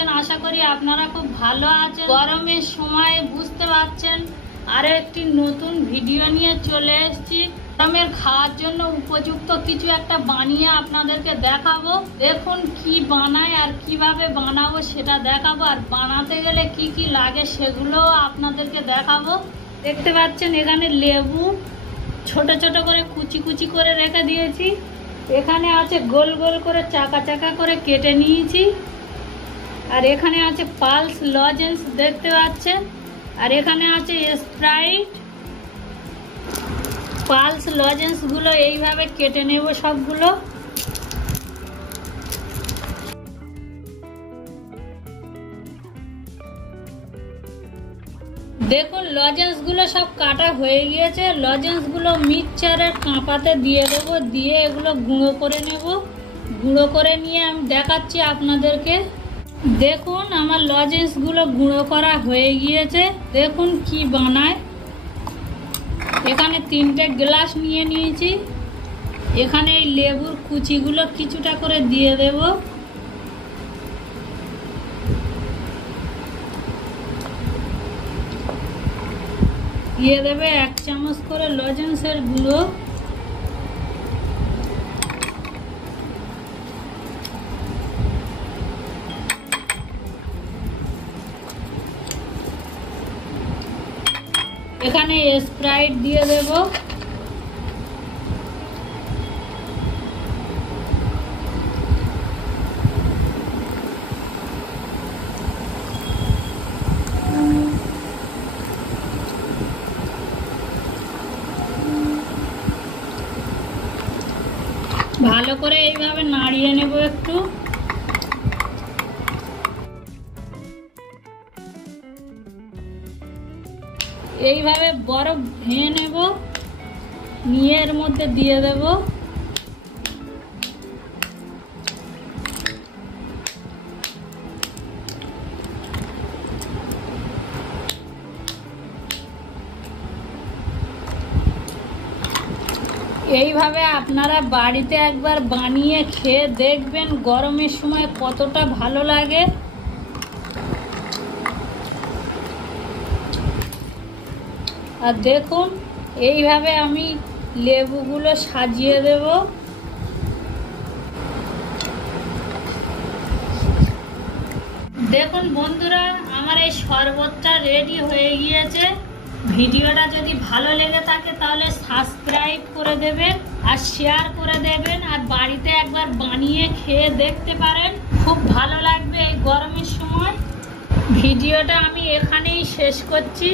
আছেন? আশা করি আপনারা খুব ভালো আছেন। গরমের সময় বুঝতে পারছেন আরো একটি নতুন ভিডিও নিয়ে চলে এসেছি। গরমের খাওয়ার জন্য উপযুক্ত কিছু একটা বানিয়ে আপনাদেরকে দেখাবো। দেখুন কি বানাই আর কিভাবে বানাবো সেটা দেখাবো, আর বানাতে গেলে কি কি লাগে সেগুলো আপনাদেরকে দেখাবো। দেখতে পাচ্ছেন এখানে লেবু ছোট ছোট করে কুচি কুচি করে রেখে দিয়েছি। এখানে আছে গোল গোল করে চাকা চাকা করে কেটে নিয়েছি। আর এখানে আছে পালস লজেন্স দেখতে পাচ্ছেন। আর এখানে আছে স্প্রাইট। পালস লজেন্সগুলো এইভাবে কেটে নেব সবগুলো। দেখুন লজেন্সগুলো সব কাটা হয়ে গিয়েছে। লজেন্সগুলো মিক্সচারের কাঁপাতে দিয়ে দেবো, দিয়ে এগুলো গুঁড়ো করে নেব। গুঁড়ো করে নিয়ে আমি দেখাচ্ছি আপনাদেরকে। দেখুন আমার লজেন্সগুলো গুঁড়ো করা হয়ে গিয়েছে। দেখুন কি বানায়। এখানে 3টে গ্লাস নিয়ে নিয়েছি। এখানে এই লেবুর কুচিগুলো কিছুটা করে দিয়ে দেব। দিয়ে দেবে 1 চামচ করে লজেন্সের গুঁড়ো। এখানে স্প্রাইট দিয়ে দেব। ভালো করে এইভাবে নাড়িয়ে নেব একটু। এইভাবে বরফ ভেঙে নেব, নিয়ে এর মধ্যে দিয়ে দেব। এইভাবে আপনারা বাড়িতে একবার বানিয়ে খেয়ে দেখবেন গরমের সময় কতটা ভালো লাগে। আর দেখুন এইভাবে আমি লেবুগুলো সাজিয়ে দেব। দেখুন বন্ধুরা আমার এই শরবতটা রেডি হয়ে গিয়েছে। ভিডিওটা যদি ভালো লেগে থাকে তাহলে সাবস্ক্রাইব করে দেবেন আর শেয়ার করে দেবেন, আর বাড়িতে একবার বানিয়ে খেয়ে দেখতে পারেন, খুব ভালো লাগবে এই গরমের সময়। ভিডিওটা আমি এখানেই শেষ করছি।